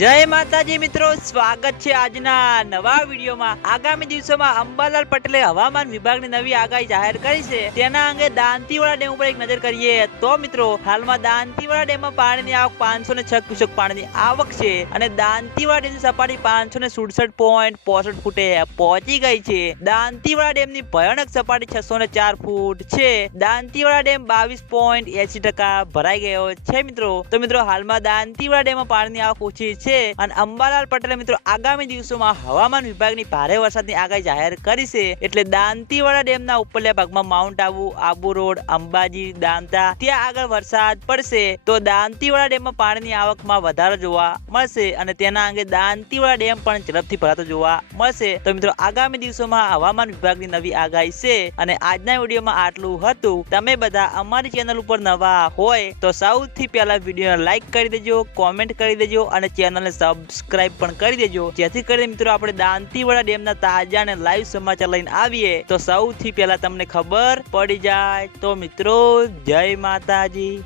જય માતાજી મિત્રો, સ્વાગત છે આજના નવા વિડીયોમાં. આગામી દિવસોમાં અંબાલાલ પટેલે હવામાન વિભાગની નવી આગાહી જાહેર કરી છે. તેના અંગે દાંતીવાડા ડેમ ઉપર એક નજર કરીએ તો મિત્રો, હાલમાં દાંતીવાડા ડેમમાં પાણીની આવક પાંચસો ને છ ક્યુસેક પાણીની આવક છે અને દાંતીવાડા ડેમની સપાટી પાંચસો ને સુડસઠ પોઈન્ટ પોસઠ ફૂટે પહોંચી ગઈ છે. દાંતીવાડા ડેમની ભયાનક સપાટી છસો ને ચાર ફૂટ છે. દાંતીવાડા ડેમ બાવીસ પોઈન્ટ એસી ટકા ભરાઈ ગયો છે મિત્રો. તો મિત્રો, હાલમાં દાંતીવાડા ડેમમાં પાણીની આવક ઓછી છે. અને અંબાલાલ પટેલે મિત્રો આગામી દિવસોમાં હવામાન વિભાગની ભારે વરસાદની આગાહી જાહેર કરી એટલે દાંતીવાડા ડેમના ઉપરલા ભાગમાં માઉન્ટ આબુ આબુ રોડ, અંબાજી, દાંતા, ત્યાં આગળ વરસાદ પડશે. તો દાંતીવાડા ડેમમાં પાણીની આવકમાં વધારો જોવા મળશે અને તેના અંગે દાંતીવાડા ડેમ પણ ઝડપથી ભરાતો જોવા મળશે. તો મિત્રો આગામી દિવસોમાં હવામાન વિભાગની નવી આગાહી છે અને આજના વિડીયોમાં આટલું હતું. તમે બધા અમારી ચેનલ ઉપર નવા હોય તો સૌથી પહેલા વિડીયોને લાઈક કરી દેજો, કોમેન્ટ કરી દેજો અને ચેનલને સબસ્ક્રાઇબ પણ કરી દેજો. જેથી કરીને મિત્રો આપણે દાંતીવાડા ડેમના તાજા અને લાઈવ સમાચાર લઈને આવીએ. તો સૌથી પહેલા તમને ખબર પડી જાય તો મિત્રો, જય માતાજી.